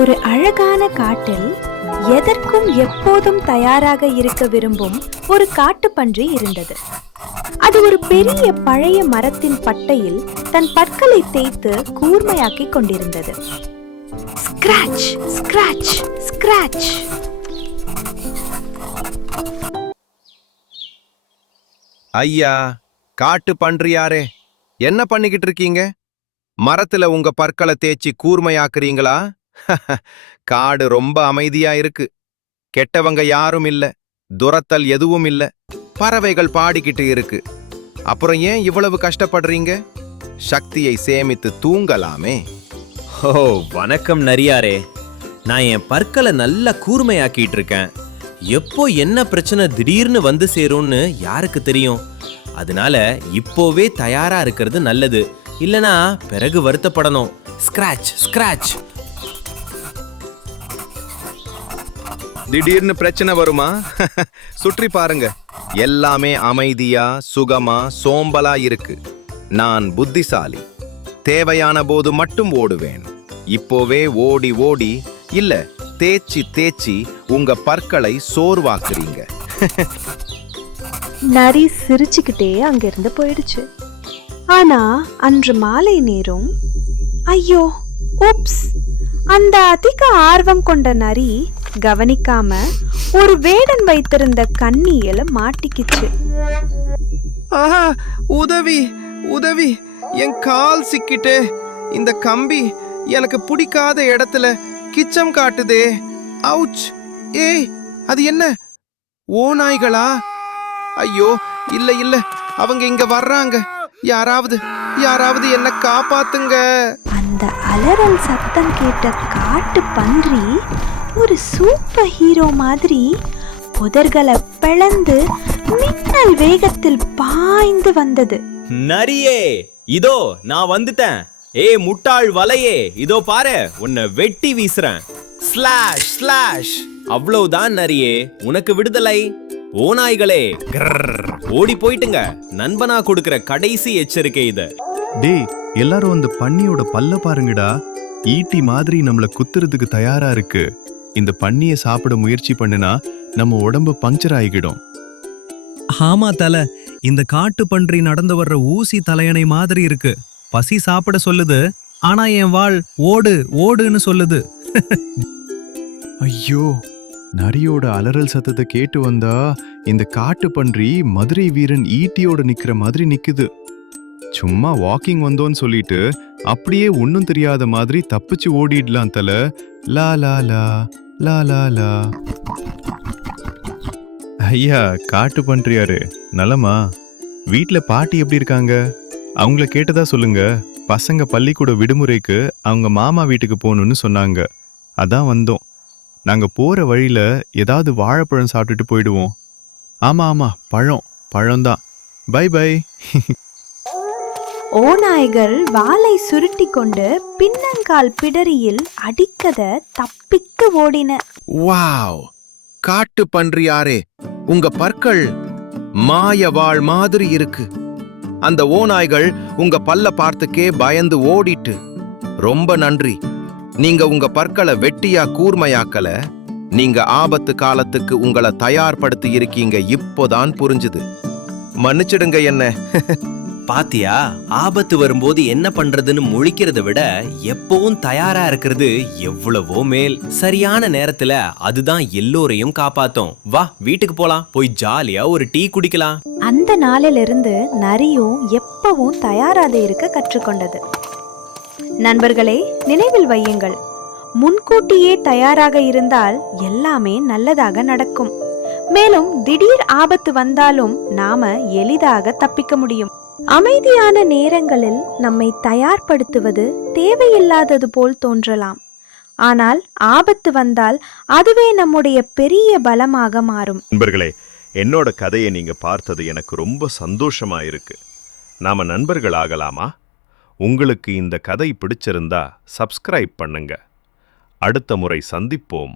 ஒரு அழகான காட்டில் எதற்கும் எப்போதும் தயாராக இருக்க விரும்பும் ஒரு காட்டுப்பன்றி இருந்தது. அது ஒரு பெரிய பழைய மரத்தின் பட்டையில் தன் பற்களை தேய்த்து கூர்மையாக்கிக் கொண்டிருந்தது. Scratch scratch scratch. ஐயா, காட்டு பன்றியாரே, என்ன பண்ணிக்கிட்டு இருக்கீங்க? மரத்துல உங்க பற்களை தேய்ச்சி கூர்மையாக்குறீங்களா? காடு ரொம்ப அமைதியா இருக்கு. கெட்டவங்க யாரும் இல்ல, துரத்தல் எதுவும் இல்ல, பறவைகள் பாடிக்கிட்டு இருக்கு. அப்புறம் ஏன் இவ்வளவு கஷ்டப்படுறீங்க? சக்தியை சேமித்து தூங்கலாமே. ஓ, வணக்கம் நரியாரே. நான் என் பற்களை நல்லா கூர்மையாக்கிட்டு இருக்கேன். எப்போ என்ன பிரச்சனை திடீர்னு வந்து சேரும்னு யாருக்கு தெரியும்? அதனால இப்போவே தயாரா இருக்கிறது நல்லது, இல்லனா பிறகு வருத்தப்படணும். Scratch scratch. திடீர்னு பிரச்சனை வருமா? சுற்றி பாருங்க, எல்லாமே அமைதியா சுகமா சோம்பலா இருக்கு. நான் புத்திசாலி, தேவையான போது மட்டும் ஓடுவேன். இப்போவே ஓடி ஓடி இல்ல தேய்ச்சி தேய்ச்சி உங்க பற்களை சோர்வாக்குறீங்க. நரி சிரிச்சுக்கிட்டே அங்கிருந்து போயிடுச்சு. ஆனா அன்று மாலை நேரம், ஐயோ உப்ஸ், அந்த அதிக ஆர்வம் கொண்ட நரி கவனிக்காம ஒரு வேடன் வைத்திருந்த கண்ணியில மாட்டிக்கிச்சு. ஆஹா, உதவி உதவி, என் கால் சிக்கிட்டே. இந்த கம்பி எனக்கு பிடிக்காத இடத்துல கிச்சம் காட்டுதே. அவுச். ஏய், அது என்ன? ஓநாய்களா? ஐயோ, இல்ல இல்ல, அவங்க இங்க வர்றாங்க. யாராவது யாராவது என்ன காப்பாத்துங்க. அந்த அலறல் சத்தம் கேட்ட காட்டு பன்றி ஒரு சூப்பர் ஹீரோ மாதிரி புதர்களை பிளந்து மின்னல் வேகத்தில் பாய்ந்து வந்தது. நரியே, இதோ நான் வந்துட்டேன். முட்டாள் வலையே, இதோ பாரு, உன்னை வெட்டி வீசுறேன். Slash slash. அவ்வளவுதான் நரியே, உனக்கு விடுதலை. ஓநாய்களே, ஓடி போயிட்டுங்க. நண்பனா கொடுக்கிற கடைசி எச்சரிக்கை இது. டேய், எல்லாரும் அந்த பன்னியோட பல்ல பாருங்கடா. ஈட்டி மாதிரி நம்மள குத்துறதுக்கு தயாரா இருக்கு. இந்த பன்னியை சாப்பிட முயற்சி பண்ணுனா நம்ம உடம்பு பஞ்சர் ஆகிடும். ஆமா தல, இந்த காட்டு பன்றி நடந்து வர்ற ஊசி தலையணை மாதிரி இருக்கு. பசி சாப்பிட சொல்லுது, ஆனா என் வாள் ஓடு ஓடுன்னு சொல்லுது. ஐயோ, நரியோட அலறல் சத்தத்தை கேட்டு வந்தா இந்த காட்டு பன்றி மதுரை வீரன் ஈட்டியோட நிக்கிற மாதிரி நிக்குது. சும்மா வாக்கிங் வந்தோன்னு சொல்லிட்டு அப்படியே ஒன்னும் தெரியாத மாதிரி தப்பிச்சு ஓடிடலாம் தல. லா லா லா லா லா லா. ஐயா, காட்டு பன்றியாரு, நலமா? வீட்ல பாட்டி எப்படி இருக்காங்க? அவங்கள கேட்டதா சொல்லுங்க. பசங்க பள்ளிக்கூட விடுமுறைக்கு அவங்க மாமா வீட்டுக்கு போகணும்னு சொன்னாங்க. அதான் வந்தோம். நாங்க போற வழியில ஏதாவது வாழைப்பழம் சாப்பிட்டுட்டு போயிடுவோம். ஆமா ஆமா, பழம்தான். By by. ஓநாய்கள் வாளை சுருட்டி கொண்டு பின்னங்கால் பிடரியில் அடிக்கத தப்பித்து ஓடின. வாவ், காட்டு பன்றியாரே, உங்க பற்கள் மாய வாள் மாதிரி இருக்கு. அந்த ஓநாய்கள் உங்க பல்ல பார்த்துக்கே பயந்து ஓடிட்டு. ரொம்ப நன்றி. நீங்க உங்க பற்களை வெட்டியா கூர்மையாக்கல, நீங்க ஆபத்து காலத்துக்கு உங்களை தயார்படுத்தி இருக்கீங்க. இப்போதான் புரிஞ்சுது. மன்னிச்சிடுங்க என்ன. பாத்தியா, ஆபத்து வரும்போது என்ன பண்றதுன்னு முழிக்கிறத விட எப்பவும் தயாரா இருக்கிறது எவ்வளவோ மேல். சரியான நேரத்துல அதுதான் எல்லோரையும் காப்பாத்தும். வா, வீட்டுக்கு போலாம். போய் ஜாலியா ஒரு டீ குடிக்கலாம். அந்த நாளிலிருந்து நரியும் எப்பவும் தயாராக இருக்க கற்றுக்கொண்டது. நண்பர்களே, நினைவில் வையுங்கள், முன்கூட்டியே தயாராக இருந்தால் எல்லாமே நல்லதாக நடக்கும். மேலும் திடீர் ஆபத்து வந்தாலும் நாம எளிதாக தப்பிக்க முடியும். அமைதியான நேரங்களில் நம்மை தயார்படுத்துவது தேவையில்லாதது போல் தோன்றலாம். ஆனால் ஆபத்து வந்தால் அதுவே நம்முடைய பெரிய பலமாக மாறும். நண்பர்களே, என்னோட கதையை நீங்க பார்த்தது எனக்கு ரொம்ப சந்தோஷமா இருக்கு. நாம நண்பர்கள் ஆகலாமா? உங்களுக்கு இந்த கதை பிடிச்சிருந்தா சப்ஸ்கிரைப் பண்ணுங்க. அடுத்த முறை சந்திப்போம்.